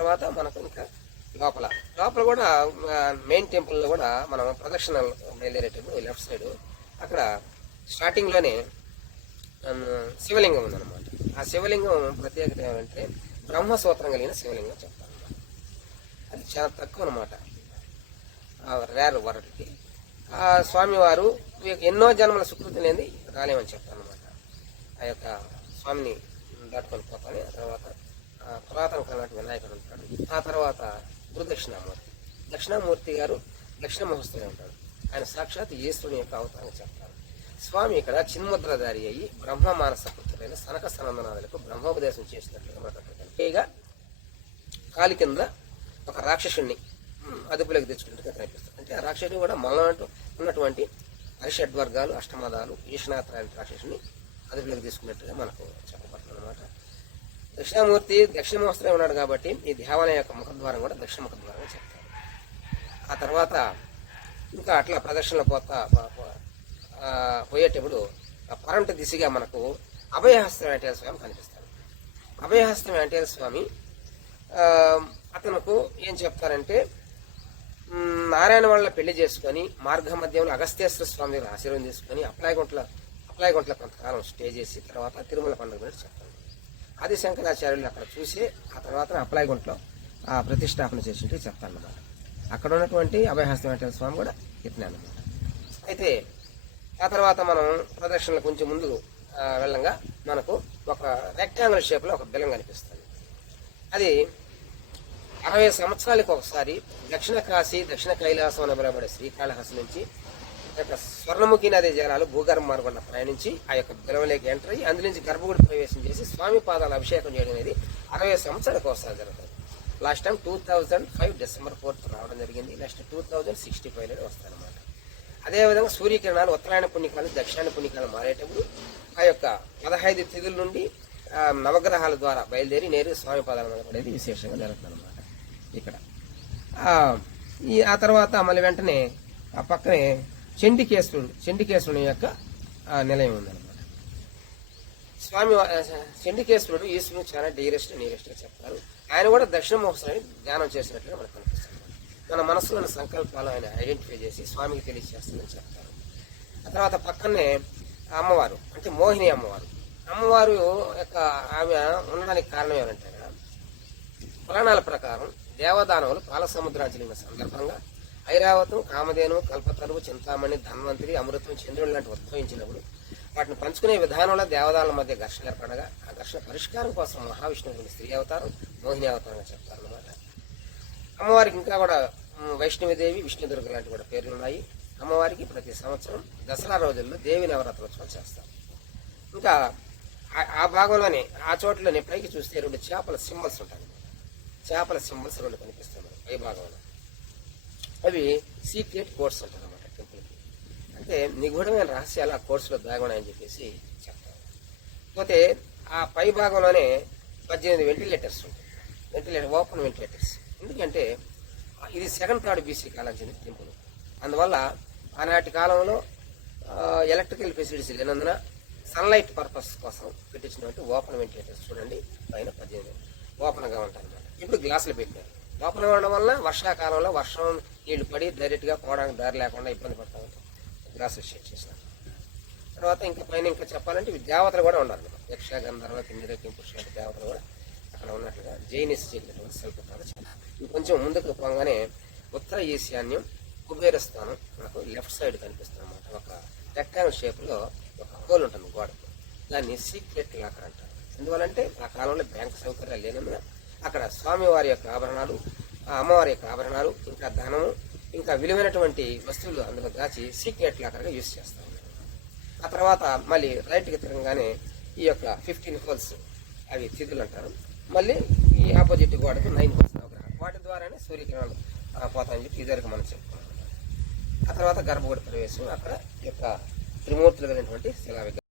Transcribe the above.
తర్వాత మనకు ఇంకా లోపల. లోపల కూడా మెయిన్ టెంపుల్లో కూడా మనం ప్రదక్షిణ బయలుదేరేటప్పుడు లెఫ్ట్ సైడ్ అక్కడ స్టార్టింగ్లోనే శివలింగం ఉందన్నమాట. ఆ శివలింగం ప్రత్యేకత ఏమంటే బ్రహ్మసూత్రం కలిగిన శివలింగం చెప్తాను అది చాలా తక్కువ అనమాట రేర్ వరటికి ఆ స్వామివారు ఎన్నో జన్మల సుకృతి లేని రాలేమని చెప్తాను అనమాట ఆ యొక్క స్వామిని దాటుకొని పోతాను తర్వాత పురాతన కాలం వినాయకుడు ఉంటాడు. ఆ తర్వాత గురుదక్షిణామూర్తి దక్షిణామూర్తి గారు దక్షిణ మహోత్సవం ఉంటాడు. ఆయన సాక్షాత్ ఈశ్వరుని యొక్క అవతారం చెప్తారు. స్వామి ఇక్కడ చిన్ముద్రధారి అయ్యి బ్రహ్మ మానస పుత్రులైన సనక సనందనాథులకు బ్రహ్మోపదేశం చేసినట్లుగా మనకు పైగా కాలి కింద ఒక రాక్షసుణ్ణి అదుపులోకి తెచ్చుకున్నట్టుగా కనిపిస్తుంది. అంటే ఆ రాక్షసుని కూడా మనలో ఉన్నటువంటి అరిషడ్వర్గాలు అష్టమదాలు ఈశ్వనాథ రాక్షసుని అదుపులోకి తీసుకున్నట్టుగా మనకు చెప్పబడుతుంది అనమాట దక్షిణామూర్తి దక్షిణమోస్తరే ఉన్నాడు కాబట్టి ఈ దేవాలయం యొక్క ముఖద్వారం కూడా దక్షిణ ముఖద్వారం చెప్తారు. ఆ తర్వాత ఇంకా అట్లా ప్రదర్శనలు పోతా పోయేటప్పుడు పరంట దిశగా మనకు అభయహస్తం వెంకటేశ్వర స్వామి కనిపిస్తాడు. అభయహస్తం వెంకటేశ్వర స్వామి అతనుకు ఏం చెప్తారంటే నారాయణ వాళ్ళ పెళ్ళి చేసుకొని మార్గ మధ్యంలో అగస్త్యేశ్వర స్వామి దగ్గర ఆశీర్వాదం తీసుకొని అప్లాయగుంట్ల అప్లాయగుంట్ల కొంతకాలం స్టే చేసి తర్వాత తిరుమల పండుగ మీద చెప్తారు. ఆది శంకరాచార్యులు అక్కడ చూసి ఆ తర్వాత అప్లాయగుంట్లో ఆ ప్రతిష్టాపన చేసింటే చెప్తానమాట అక్కడ ఉన్నటువంటి అభయహస్తం స్వామి కూడా ఇతనే అనమాట అయితే ఆ తర్వాత మనం ప్రదక్షిణలు కొంచెం ముందు వెళ్ళంగా మనకు ఒక రెక్టాంగులర్ షేప్లో ఒక బిలం కనిపిస్తుంది. అది అరవై సంవత్సరాలకు ఒకసారి దక్షిణ కాశీ దక్షిణ కైలాసం అనబడబడే శ్రీకాళహస్తి నుంచి యొక్క స్వర్ణముఖి నది జలాలు భూగర్భ మార్గంలో ప్రయాణించి ఆ యొక్క బిలవలోకి ఎంటర్ అయ్యి అందు నుంచి గర్భగుడి ప్రవేశం చేసి స్వామి పాదాల అభిషేకం చేయడం అనేది అరవై సంవత్సరాలకు ఒకసారి జరుగుతుంది. Last time two thousand five December fourth రావడం జరిగింది. నెక్స్ట్ టూ థౌజండ్ సిక్స్టీ ఫైవ్లో వస్తాయన్నమాట అదేవిధంగా సూర్యకిరణాలు ఉత్తరాయణ పుణ్యకాలం దక్షిణాయన పుణ్యకాలం మారేటప్పుడు ఆ యొక్క పదహైదు తిథుల నుండి నవగ్రహాల ద్వారా బయలుదేరి నేరు స్వామి పాదాల మీద పడేది విశేషంగా జరుగుతుంది అనమాట ఇక్కడ ఈ ఆ తర్వాత మళ్ళీ వెంటనే ఆ పక్కనే చండికేశ్వరుడు చండికేశ్వరుని యొక్క ఆ, నిలయం ఉందన్నమాట. స్వామి వా- చండికేశ్వరుడు ఈశ్వరుడు చాలా డీరెస్ట్ నీరెస్ట్గా చెప్తారు. ఆయన కూడా దక్షిణ మహోత్సవాన్ని ధ్యానం చేసినట్లుగా మనకు కనిపిస్తుంది. మన మనసులోని సంకల్పాలు ఆయన ఐడెంటిఫై చేసి స్వామికి తెలియజేస్తుందని చెప్తారు. ఆ తర్వాత పక్కనే అమ్మవారు అంటే మోహిని అమ్మవారు. అమ్మవారు యొక్క ఆమె ఉండడానికి కారణం ఏమంటారా పురాణాల ప్రకారం దేవదానవులు పాల సముద్రాన్ని సందర్భంగా ఐరావతం కామధేను కల్పతరు చింతామణి ధన్వంతరి అమృతం చంద్రుడు లాంటి ఉద్భవించినప్పుడు వాటిని పంచుకునే విధానంలో దేవదానుల మధ్య ఘర్షణ ఏర్పడగా ఆ ఘర్షణ పరిష్కారం కోసం మహావిష్ణువుని స్త్రీ అవతారం మోహిని అవతారంగా చెప్తారన్నమాట. అమ్మవారికి ఇంకా కూడా వైష్ణవిదేవి విష్ణుదుర్గ లాంటి కూడా పేర్లు ఉన్నాయి. అమ్మవారికి ప్రతి సంవత్సరం దసరా రోజుల్లో దేవి నవరాత్రోత్సవాలు చేస్తారు. ఇంకా ఆ- ఆ భాగంలోనే ఆ చోట్లోనే పైకి చూస్తే రెండు చేపల సింబల్స్ ఉంటాయి. చేపల సింబల్స్ రెండు కనిపిస్తాయి మనకి పై భాగంలో. అవి సీక్రెట్ కోర్స్ అంటారు అనమాట టెంపుల్కి అంటే నిగూఢమైన రహస్యాలు ఆ కోర్సులో దాగున్నాయని చెప్పేసి చెప్తారు. పోతే ఆ పై భాగంలోనే పద్దెనిమిది వెంటిలేటర్స్ ఉంటాయి. వెంటిలేటర్ ఓపెన్ వెంటిలేటర్స్ ఎందుకంటే ఇది సెకండ్ థర్డ్ బీసీ కాలం చెందిన టెంపుల్ అందువల్ల ఆనాటి కాలంలో ఎలక్ట్రికల్ ఫెసిలిటీస్ లేనందున సన్లైట్ పర్పస్ కోసం పెట్టించినటువంటి ఓపెన్ వెంటిలేటర్స్ చూడండి. పైన పద్దెనిమిది. ఓపెన్గా ఉంటాయి అన్నమాట ఇప్పుడు గ్లాసులు పెట్టారు. లోపల ఉండడం వల్ల వర్షాకాలంలో వర్షం నీళ్ళు పడి డైరెక్ట్గా పోవడానికి దారి లేకుండా ఇబ్బంది పడతా. ఉంటాం షేర్ సెట్ తర్వాత ఇంకా పైన ఇంకా చెప్పాలంటే దేవతలు కూడా ఉన్నారు అన్నమాట. యక్ష గంధర్వ కిన్నెర దేవతలు కూడా అక్కడ ఉన్నట్లుగా జైనిస్ చేసినటువంటి శిల్పకాలు కొంచెం ముందుకు పోగానే ఉత్తర ఈశాన్యం కుబేర స్థానం మనకు లెఫ్ట్ సైడ్ కనిపిస్తుంది అనమాట ఒక రెక్టాంగిల్ షేప్లో ఒక హోల్ ఉంటుంది గోడకు దాన్ని సీక్రెట్ లాకర్ అంటారు. ఎందువల్లంటే ఆ కాలంలో బ్యాంక్ సౌకర్యాలు లేనందున అక్కడ స్వామివారి యొక్క ఆభరణాలు ఆ అమ్మవారి యొక్క ఆభరణాలు ఇంకా ధనము ఇంకా విలువైనటువంటి వస్తువులు అందులో దాచి సీక్రెట్ లాకర్గా యూజ్ చేస్తారు ఆ తర్వాత మళ్ళీ రైట్కి తిరగగానే ఈ యొక్క ఫిఫ్టీన్ హోల్స్ అవి తిథులు అంటారు. మళ్ళీ ఈ ఆపోజిట్ గోడకు నైన్ హోల్స్ నవగ్రహాలు వాటి ద్వారానే సూర్యకిరణాలు పోతాయని చెప్పి ఇదివరకు మనం చెప్పుకున్నాం. ఆ తర్వాత గర్భగుడి ప్రవేశం అక్కడ ఈ యొక్క త్రిమూర్తులు కలిగినటువంటి శిలా విగ్రహం